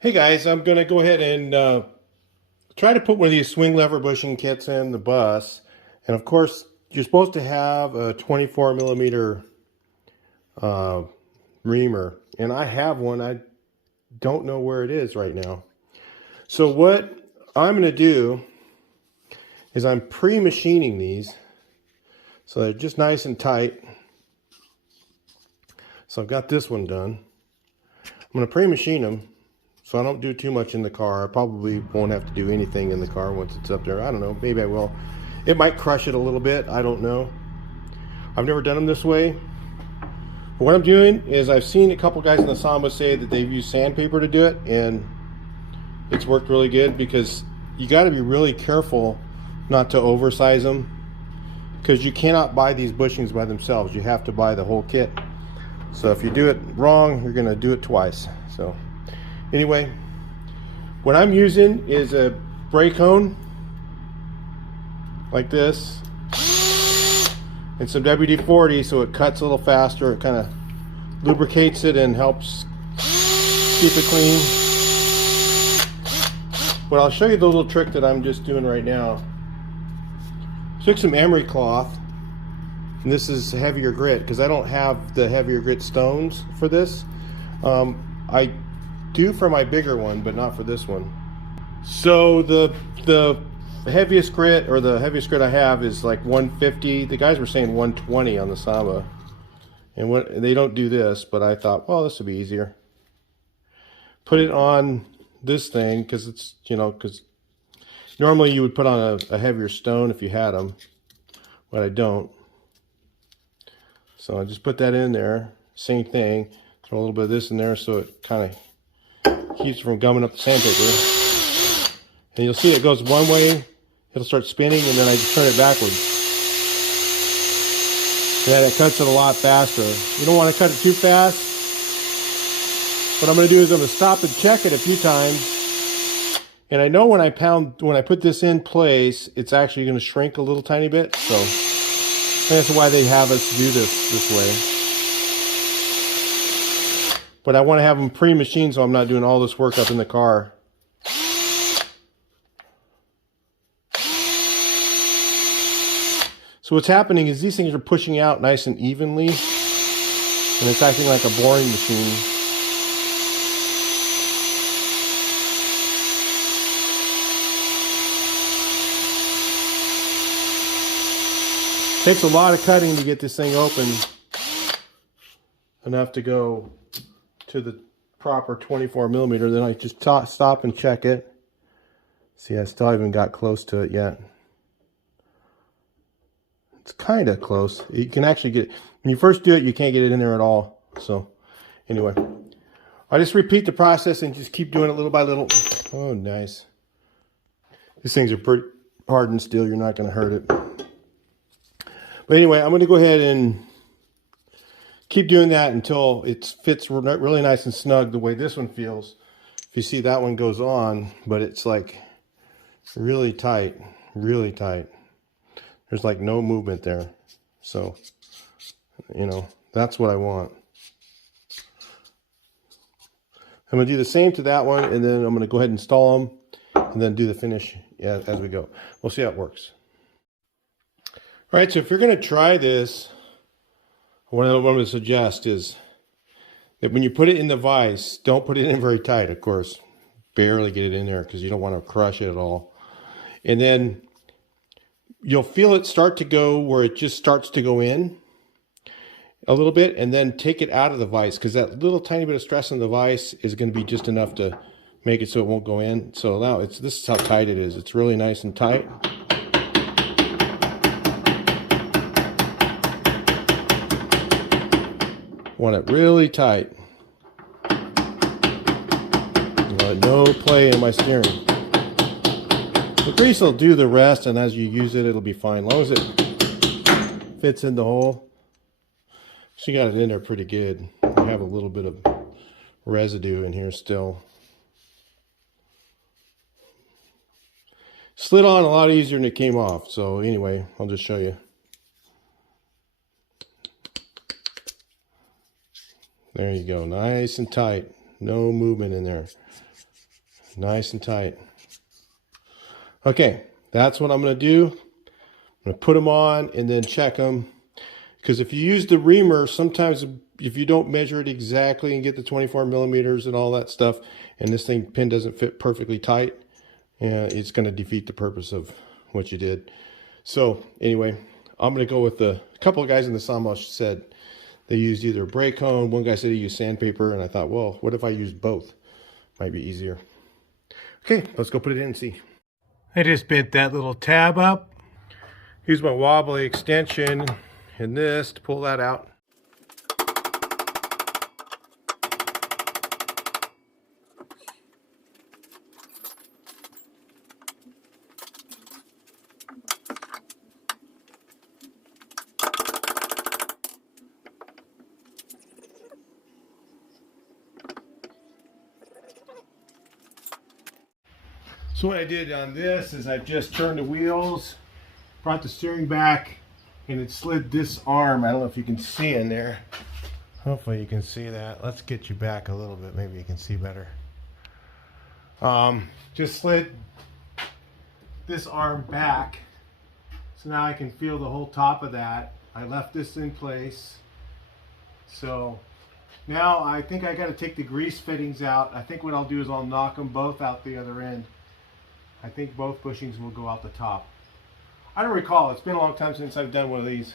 Hey guys, I'm going to go ahead and try to put one of these swing lever bushing kits in the bus. And of course, you're supposed to have a 24 millimeter uh, reamer. And I have one. I don't know where it is right now. So what I'm going to do is I'm pre-machining these. So they're just nice and tight. So I've got this one done. I'm going to pre-machine them. So I don't do too much in the car. I probably won't have to do anything in the car once it's up there. I don't know. Maybe I will. It might crush it a little bit. I don't know. I've never done them this way. But what I'm doing is I've seen a couple guys in the Samba say that they've used sandpaper to do it, and it's worked really good because you got to be really careful not to oversize them because you cannot buy these bushings by themselves. You have to buy the whole kit. So if you do it wrong, you're going to do it twice. So anyway, what I'm using is a brake cone like this and some WD-40 so it cuts a little faster. It kind of lubricates it and helps keep it clean. But I'll show you the little trick that I'm just doing right now. Took some emery cloth, and this is heavier grit because I don't have the heavier grit stones for this. I do for my bigger one, but not for this one. So the heaviest grit, or the heaviest grit I have, is like 150. The guys were saying 120 on the Samba, and they don't do this, but I thought, well, this would be easier. Put it on this thing because it's, because normally you would put on a heavier stone if you had them, but I don't. So I just put that in there. Same thing. Throw a little bit of this in there so it kind of keeps it from gumming up the sandpaper. And you'll see it goes one way, it'll start spinning, and then I just turn it backwards. And then it cuts it a lot faster. You don't want to cut it too fast. What I'm going to do is I'm going to stop and check it a few times. And I know when I put this in place, it's actually going to shrink a little tiny bit. So that's why they have us do this way. But I want to have them pre-machined so I'm not doing all this work up in the car. So what's happening is these things are pushing out nice and evenly, and it's acting like a boring machine. It takes a lot of cutting to get this thing open enough to go to the proper 24 millimeter. Then I just stop and check it. See, I still haven't got close to it yet. It's kind of close. You can actually get it. When you first do it, you can't get it in there at all. So anyway, I just repeat the process and just keep doing it little by little. Oh, nice. These things are pretty hardened steel. You're not going to hurt it. But anyway, I'm going to go ahead and keep doing that until it fits really nice and snug the way this one feels. If you see, that one goes on, but it's like really tight, really tight. There's like no movement there. So, that's what I want. I'm going to do the same to that one, and then I'm going to go ahead and install them, and then do the finish as we go. We'll see how it works. All right, so if you're going to try this, what I'm going to suggest is that when you put it in the vise, don't put it in very tight, of course. Barely get it in there because you don't want to crush it at all. And then you'll feel it start to go where it just starts to go in a little bit, and then take it out of the vise because that little tiny bit of stress on the vise is going to be just enough to make it so it won't go in. So now this is how tight it is. It's really nice and tight. Want it really tight. No play in my steering. The grease will do the rest, and as you use it, it'll be fine. As long as it fits in the hole. She got it in there pretty good. I have a little bit of residue in here still. Slid on a lot easier than it came off. So anyway, I'll just show you. There you go, nice and tight. No movement in there. Nice and tight. Okay, that's what I'm going to do. I'm going to put them on and then check them. Because if you use the Reamer, sometimes if you don't measure it exactly and get the 24 millimeters and all that stuff, and this pin doesn't fit perfectly tight, it's going to defeat the purpose of what you did. So anyway, I'm going to go with a couple of guys in the sawmill said they used either a brake cone. One guy said he used sandpaper, and I thought, well, what if I used both? Might be easier. Okay, let's go put it in and see. I just bent that little tab up. Use my wobbly extension and this to pull that out. So what I did on this is I just turned the wheels, brought the steering back, and it slid this arm. I don't know if you can see in there. Hopefully you can see that. Let's get you back a little bit. Maybe you can see better. Just slid this arm back. So now I can feel the whole top of that. I left this in place. So now I think I got to take the grease fittings out. I think what I'll do is I'll knock them both out the other end. I think both bushings will go out the top. I don't recall. It's been a long time since I've done one of these.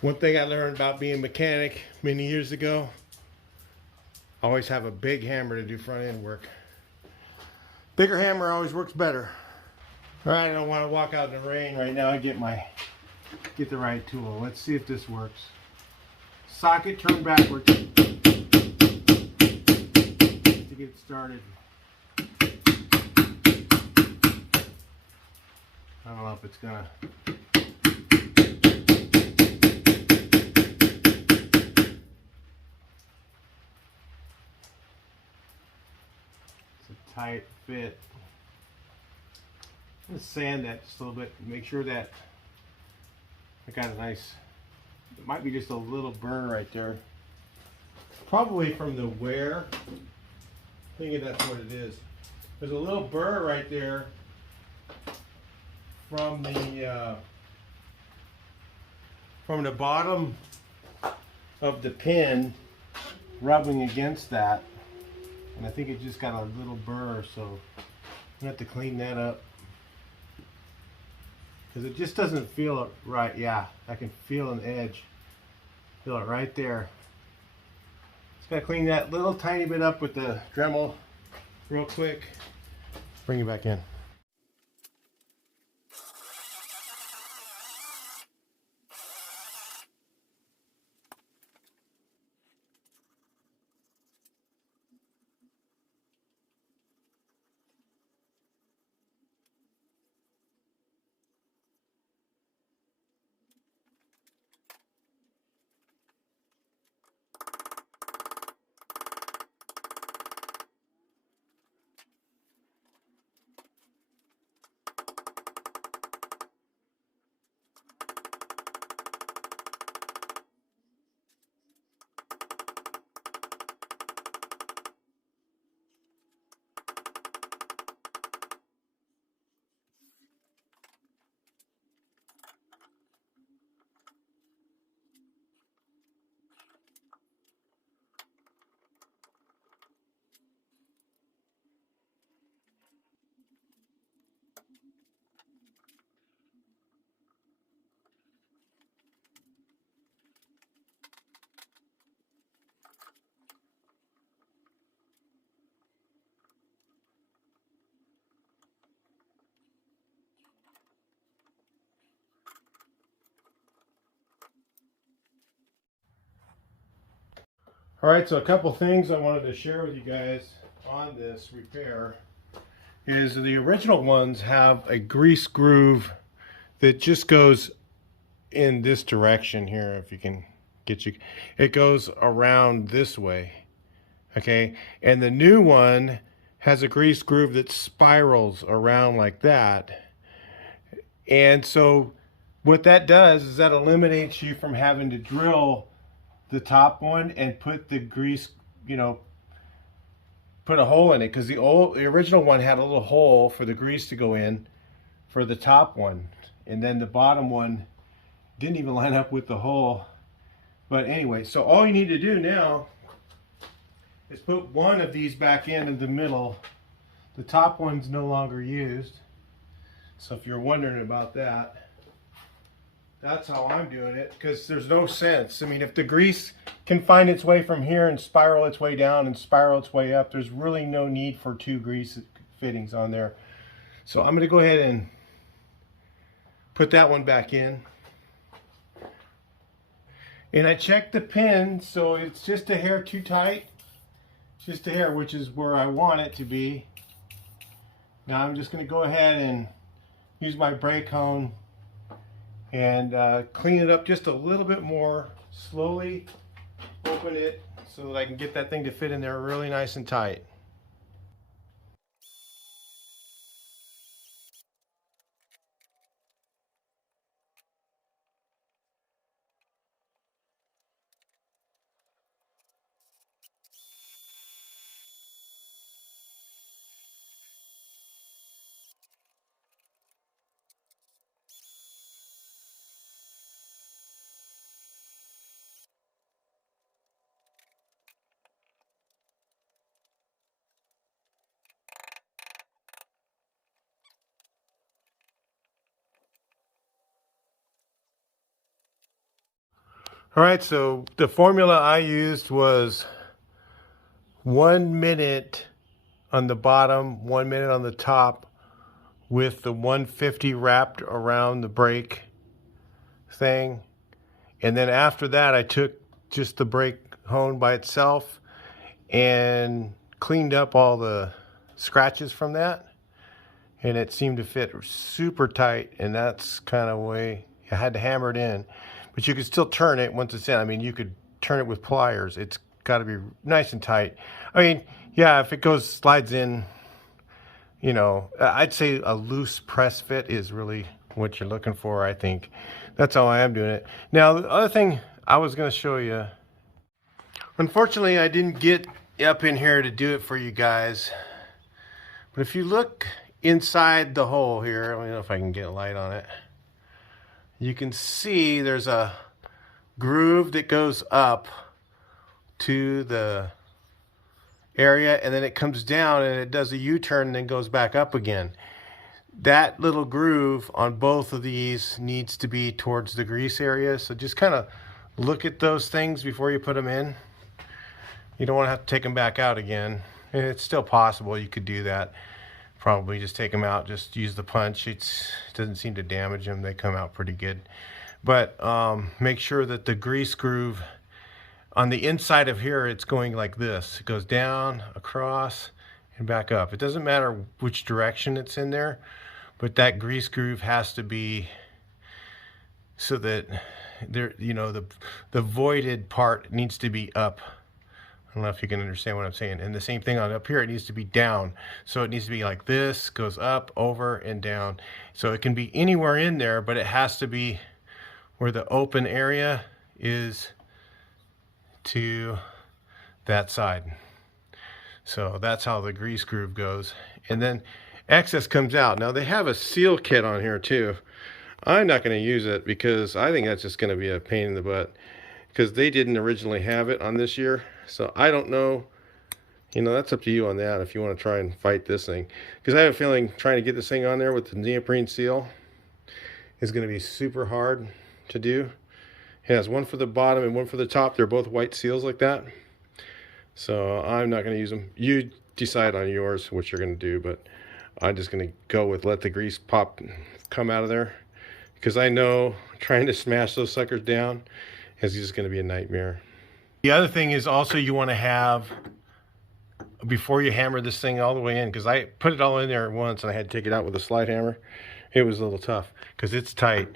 One thing I learned about being a mechanic many years ago, always have a big hammer to do front end work. Bigger hammer always works better. All right, I don't want to walk out in the rain right now and get the right tool. Let's see if this works. Socket turn backwards to get started. I don't know if it's gonna. Tight fit. I'm going to sand that just a little bit and make sure that I got a nice, it might be just a little burr right there. Probably from the wear. I think that's what it is. There's a little burr right there from the bottom of the pin rubbing against that. And I think it just got a little burr, so I'm gonna have to clean that up. Because it just doesn't feel it right. Yeah, I can feel an edge. Feel it right there. Just gotta clean that little tiny bit up with the Dremel real quick. Bring it back in. All right, so a couple things I wanted to share with you guys on this repair is the original ones have a grease groove that just goes in this direction here. If you can get you, it goes around this way. Okay, and the new one has a grease groove that spirals around like that. And so what that does is that eliminates you from having to drill the top one and put the grease, you know, put a hole in it, because the original one had a little hole for the grease to go in for the top one, and then the bottom one didn't even line up with the hole. But anyway, so all you need to do now is put one of these back in the middle. The top one's no longer used, so if you're wondering about that, that's how I'm doing it, because there's no sense. I mean, if the grease can find its way from here and spiral its way down and spiral its way up, there's really no need for two grease fittings on there. So I'm going to go ahead and put that one back in. And I checked the pin, so it's just a hair too tight. Just a hair, which is where I want it to be. Now I'm just going to go ahead and use my brake hone and clean it up just a little bit more. Slowly open it so that I can get that thing to fit in there really nice and tight. All right, so the formula I used was 1 minute on the bottom, 1 minute on the top, with the 150 wrapped around the brake thing. And then after that, I took just the brake hone by itself and cleaned up all the scratches from that. And it seemed to fit super tight, and that's kind of the way I had to hammer it in. But you could still turn it once it's in. I mean, you could turn it with pliers. It's got to be nice and tight. I mean, yeah, if it slides in, you know, I'd say a loose press fit is really what you're looking for, I think. That's how I am doing it. Now, the other thing I was going to show you, unfortunately, I didn't get up in here to do it for you guys. But if you look inside the hole here, I don't know if I can get a light on it. You can see there's a groove that goes up to the area, and then it comes down and it does a U-turn and then goes back up again. That little groove on both of these needs to be towards the grease area, so just kind of look at those things before you put them in. You don't want to have to take them back out again, and it's still possible you could do that. Probably just take them out, just use the punch. It doesn't seem to damage them. They come out pretty good. But make sure that the grease groove on the inside of here, it's going like this. It goes down, across, and back up. It doesn't matter which direction it's in there, but that grease groove has to be so that there, you know, the voided part needs to be up. I don't know if you can understand what I'm saying. And the same thing on up here, it needs to be down. So it needs to be like this, goes up, over, and down. So it can be anywhere in there, but it has to be where the open area is to that side. So that's how the grease groove goes. And then excess comes out. Now they have a seal kit on here too. I'm not going to use it because I think that's just going to be a pain in the butt, because they didn't originally have it on this year. So I don't know, you know, that's up to you on that if you want to try and fight this thing. Because I have a feeling trying to get this thing on there with the neoprene seal is going to be super hard to do. It has one for the bottom and one for the top. They're both white seals like that. So I'm not going to use them. You decide on yours what you're going to do, but I'm just going to go with let the grease pop come out of there. Because I know trying to smash those suckers down is just going to be a nightmare. The other thing is also you want to have, before you hammer this thing all the way in, because I put it all in there at once and I had to take it out with a slide hammer. It was a little tough because it's tight.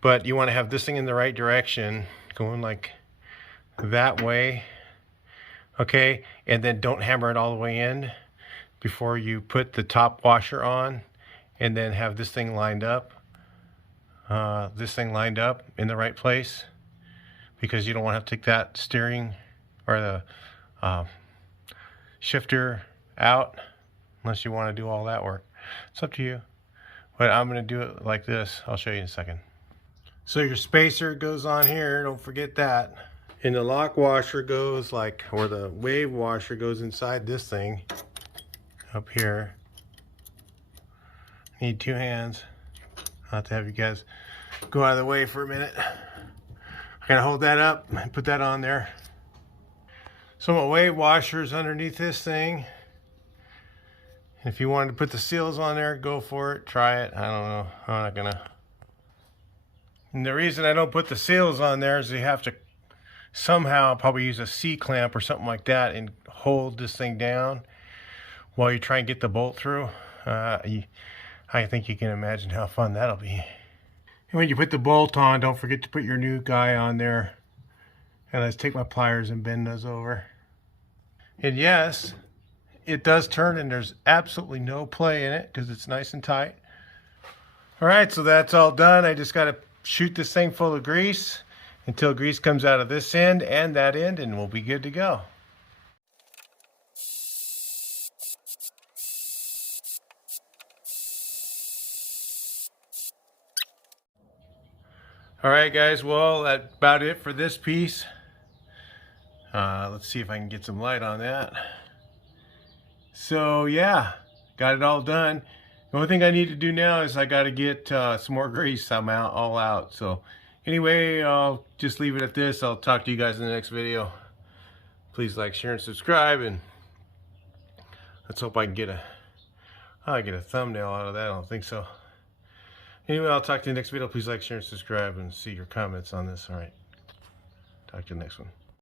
But you want to have this thing in the right direction, going like that way. Okay, and then don't hammer it all the way in before you put the top washer on, and then have this thing lined up. In the right place, because you don't want to have to take that steering or the shifter out unless you want to do all that work. It's up to you, but I'm going to do it like this. I'll show you in a second. So your spacer goes on here, don't forget that. And the lock washer goes like, or the wave washer goes inside this thing up here. Need two hands. I'll have to have you guys go out of the way for a minute. I gotta hold that up and put that on there. So my wave washer is underneath this thing. If you wanted to put the seals on there, go for it, try it. I don't know, I'm not gonna. And the reason I don't put the seals on there is you have to somehow probably use a C-clamp or something like that and hold this thing down while you try and get the bolt through. I think you can imagine how fun that'll be. And when you put the bolt on, don't forget to put your new guy on there. And let's take my pliers and bend those over. And yes, it does turn, and there's absolutely no play in it because it's nice and tight. All right, so that's all done. I just got to shoot this thing full of grease until grease comes out of this end and that end, and we'll be good to go. All right, guys, well, that's about it for this piece. Let's see if I can get some light on that. So yeah, got it all done. The only thing I need to do now is I got to get some more grease. I'm all out. So anyway, I'll just leave it at this. I'll talk to you guys in the next video. Please like, share, and subscribe, and let's hope I can get a thumbnail out of that. I don't think so. Anyway, I'll talk to you in the next video. Please like, share, and subscribe, and see your comments on this. All right. Talk to you in the next one.